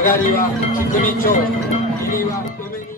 上がりは菊見町、入りは梅に。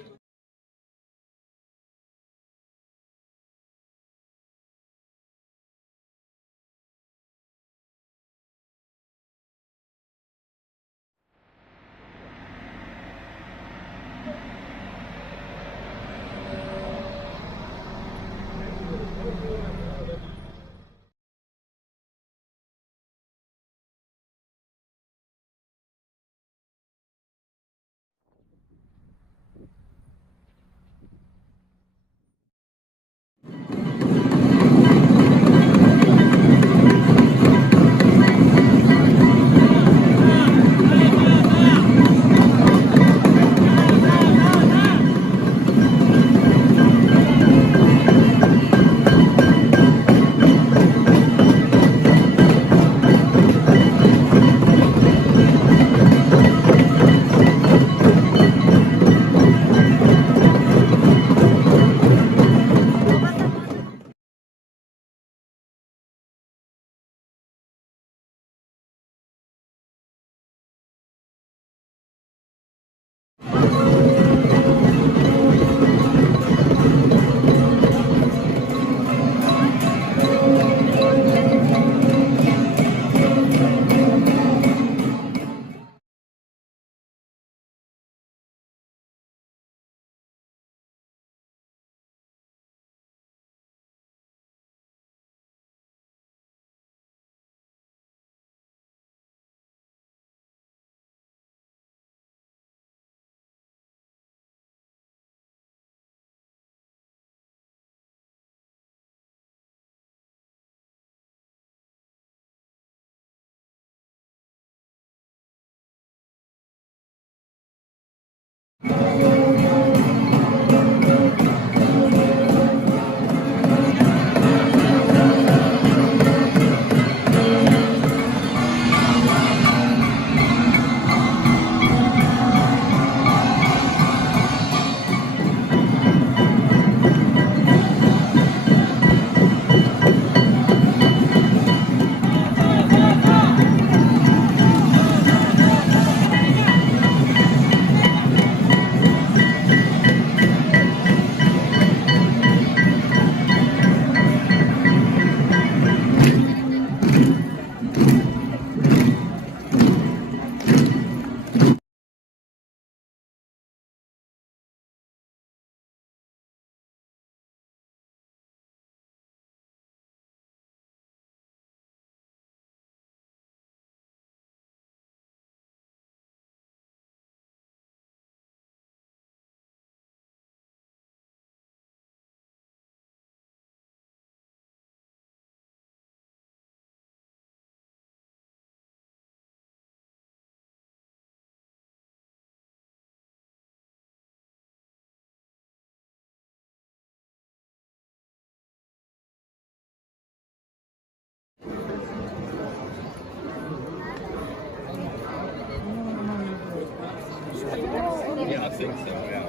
Yeah, I think so, yeah.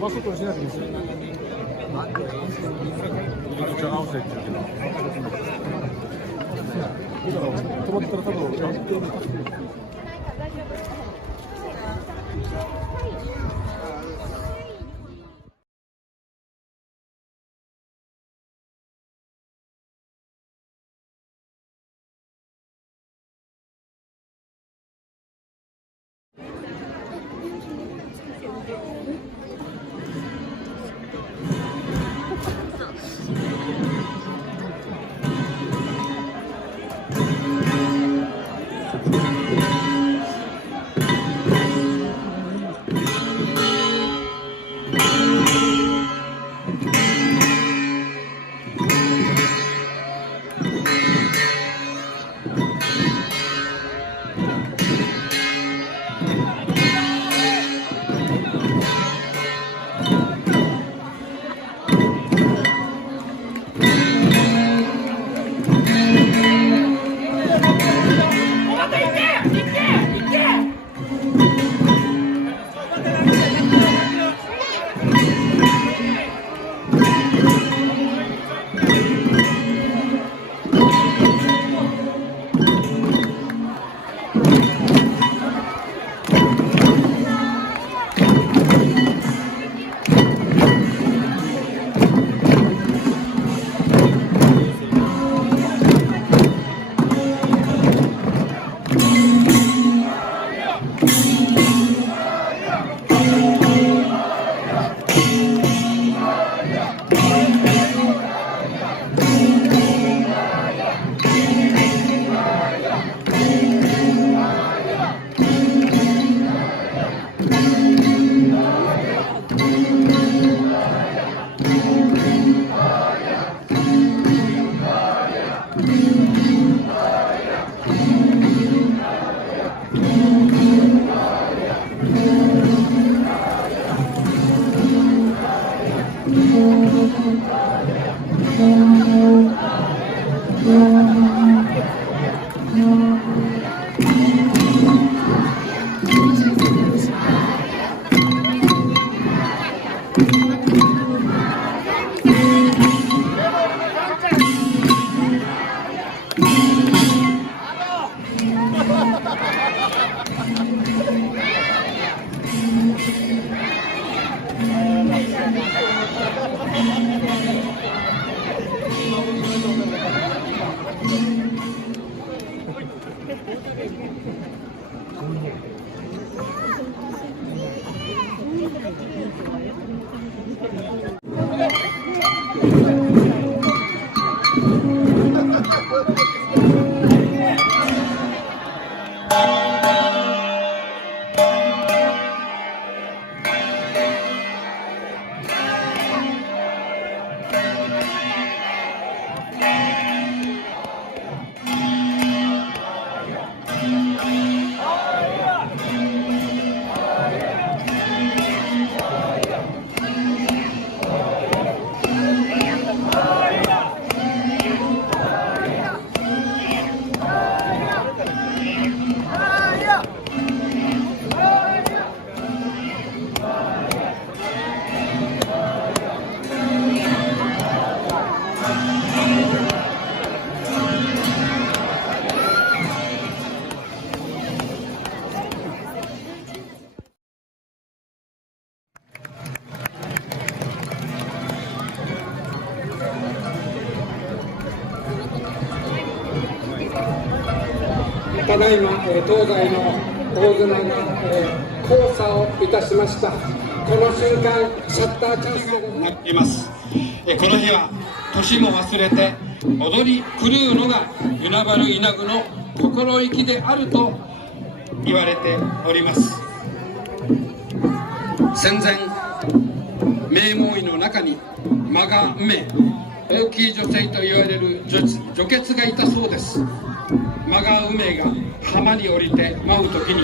バスとしなくていいですよ。合わせてるけど。止まったら多分。ただいま東西の大綱が交差をいたしました。この瞬間シャッターチャンスがなっています。この日は年も忘れて踊り狂うのが与那原稲具の心意気であると言われております。戦前名門医の中に間が梅大きい女性と言われる女傑がいたそうです。間が梅が浜に降りて舞う時に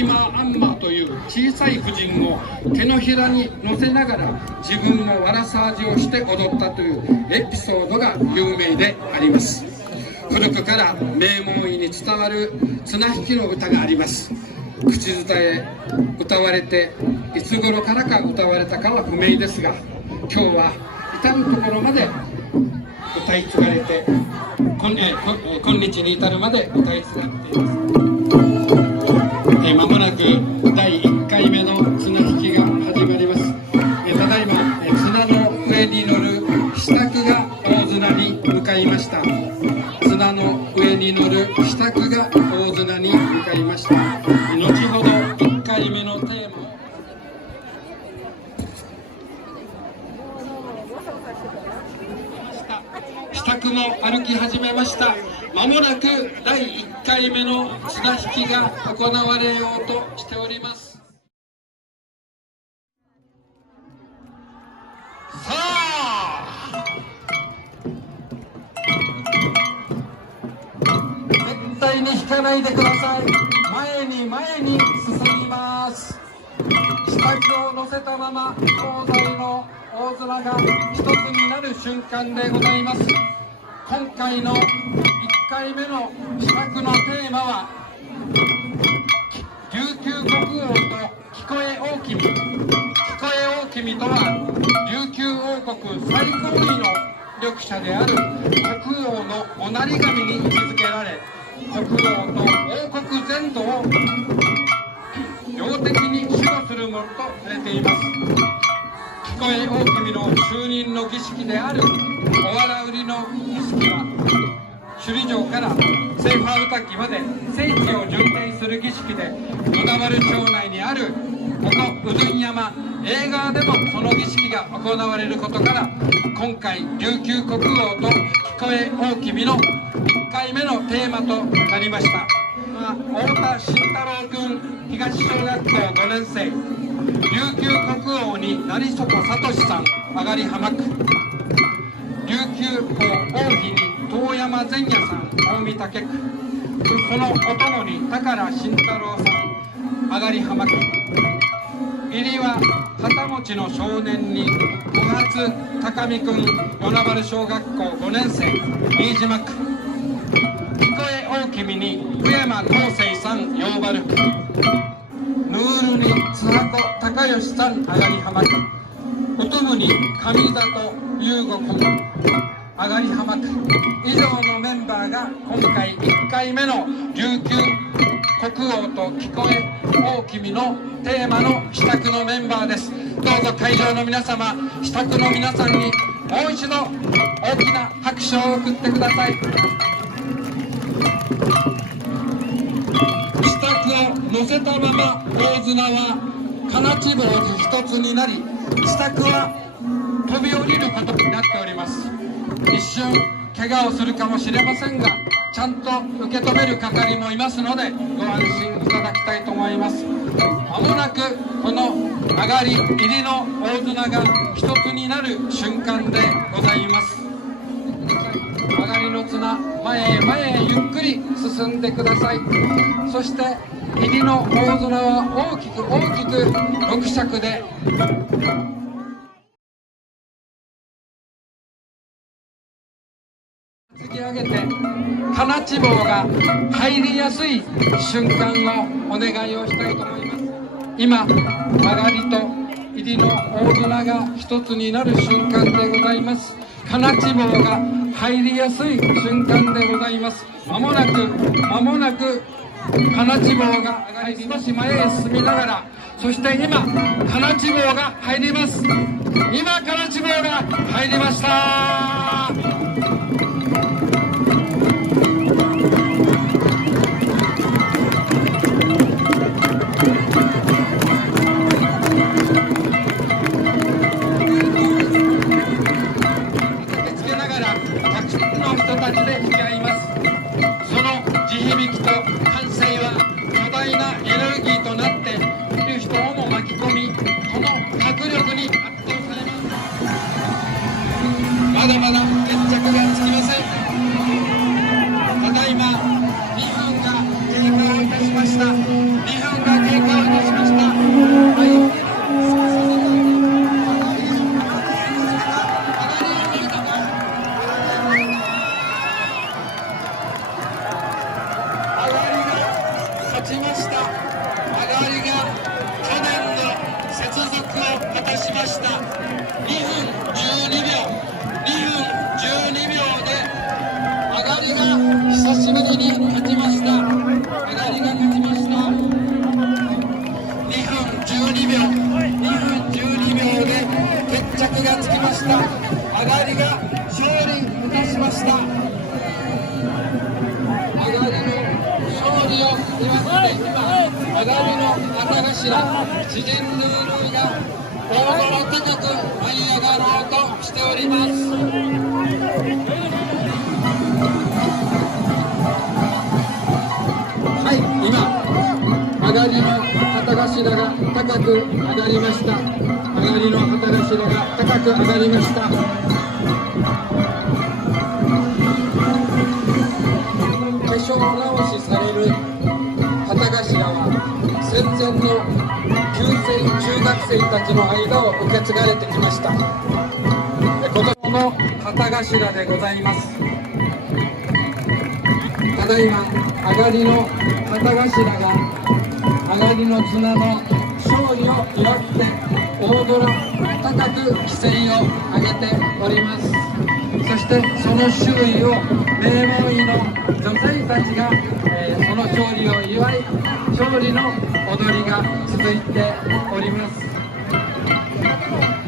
イーマーアンマーという小さい婦人を手のひらに乗せながら自分のわらさ味をして踊ったというエピソードが有名であります。古くから名門医に伝わる綱引きの歌があります。口伝え歌われていつ頃からか歌われたかは不明ですが、今日は至る所まで歌い継がれて今日に至るまで歌い継がれています。間もなく第1回目の綱引きが始まります。ただいま綱の上に乗る支度が大綱に向かいました。綱の上に乗る支度が大綱に向かいました。後ほども歩き始めました。まもなく第1回目の綱引きが行われようとしております。さあ、絶対に引かないでください。前に前に進みます。下着を乗せたまま東西の大空が一つになる瞬間でございます。今回の1回目の支度のテーマは、琉球国王と聞こえ大君。聞こえ大君とは琉球王国最高位の力者である国王のおなり神に位置づけられ、国王と王国全土を量的に守護するものとされています。聞こえ大君の就任の儀式であるおわら売りの儀式は、首里城からセーファー歌記まで聖地を巡礼する儀式で、与那原町内にあるここうずん山映画でもその儀式が行われることから、今回琉球国王と聞こえ大君の1回目のテーマとなりました。太田慎太郎君東小学校5年生、琉球国王に成底聡さん上がり浜区、琉球王王妃に遠山前夜さん近江武区、そのお供に宝慎太郎さん上がり浜区、入りは旗持ちの少年に小松高見君与那原小学校5年生新島区、聞こえ大君に福山康生さん陽原区、ヌールに津箱高義さん上がり浜区、お供に上里優吾君上がり浜区、以上のメンバーが今回1回目の琉球国王と聞こえ大君のテーマの支度のメンバーです。どうぞ会場の皆様、支度の皆さんにもう一度大きな拍手を送ってください。支度を乗せたまま大綱は金地棒で一つになり、支度は飛び降りることになっております。一瞬怪我をするかもしれませんが、ちゃんと受け止める係もいますのでご安心いただきたいと思います。まもなくこの上がり入りの大綱が一つになる瞬間でございます。上がりの綱、前へ前へゆっくり進んでください。そして入りの大綱は大きく大きく6尺で突き上げて、金地棒が入りやすい瞬間をお願いをしたいと思います。今、上がりと入りの大綱が一つになる瞬間でございます。金地棒が入りやすい瞬間でございます。まもなく金地棒が入り、少し前へ進みながら、そして今金地棒が入ります。今金地棒が入りました。で引き合います。その地響きと歓声は巨大なエネルギーとなっている人をも巻き込み、この迫力に圧倒されます。まだまだ決着がつきません。ただいま2分が経過をいたしました。2分が経過をいたしました。はい、勝ちました。上がりが去年の接続を果たしました。2分12秒で上がりが久しぶりに勝ちました。上がりが勝ちました。2分12秒で決着がつきました。上がりが勝利いたしました。上がりの勝利を祝って今、上がりの旗頭、自然ルールが大空高く舞い上がろうとしております。上がりの旗頭が高く上がりました。上がりの旗頭が高く上がりました。化粧直しされる旗頭は戦前の中学生たちの間を受け継がれてきました。今年の旗頭でございます。ただいま上がりの旗頭が上がりの綱の勝利を祝って大空高く旗声を上げております。そしてその周囲を名門位の女性たちが、その勝利を祝い勝利の踊りが続いております。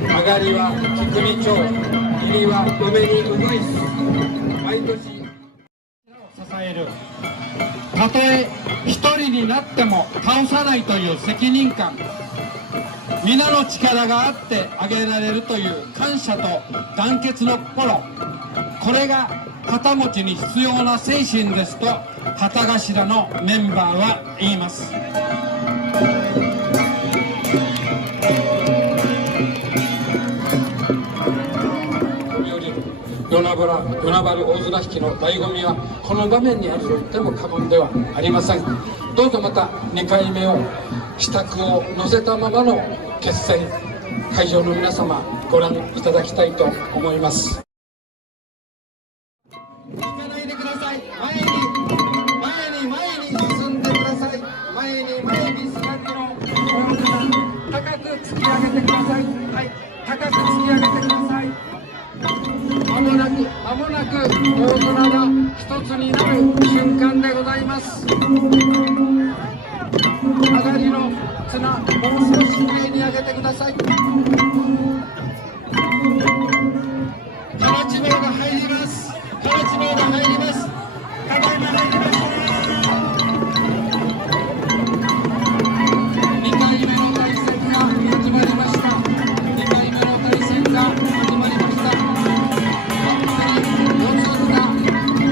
上がりは菊見町、入りは梅にうぐいす。毎年支える、たとえ一人になっても倒さないという責任感、皆の力があってあげられるという感謝と団結の心、これが旗持ちに必要な精神ですと旗頭のメンバーは言います。与那原大綱引きの醍醐味はこの場面にあると言っても過言ではありません。どうぞまた2回目を支度を乗せたままの決戦、会場の皆様ご覧いただきたいと思います。行かないでください。前に進んでください。前にスナックの大綱高く突き上げてください。はい、高く突き上げてください。間もなく大綱が一つになる瞬間でございます。上がりの綱、もう少し上に上げてください。ハラチ棒が入ります。ハラチ棒が入ります。ただいま入りました。2回目の対戦が始まりました。2回目の対戦が始まりました。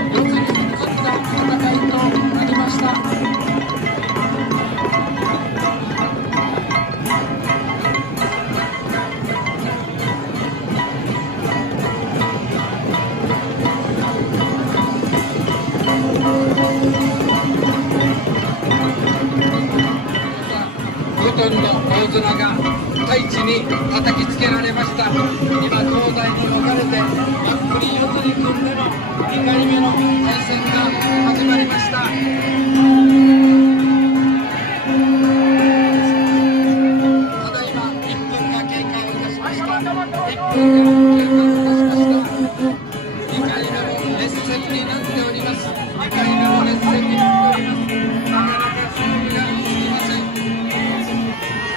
四つに移った戦いとなりました。ほとんど大綱が大地に叩きつけられました。今東西に分かれてゆっくり四つに組んでの2回目の対戦が始まりました。ただいま1分が経過をいたしました。1分が経過をいたしました。2回目も熱戦になっております。2回目も熱戦になっております。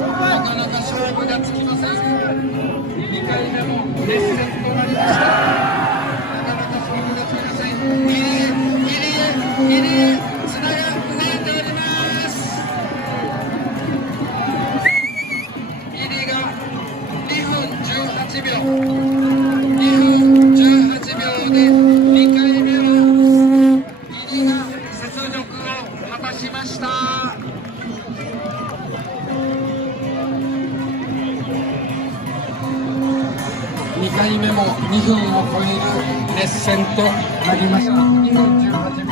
なかなか勝負がつきません。2回目も2分を超える熱戦となりました。2分18秒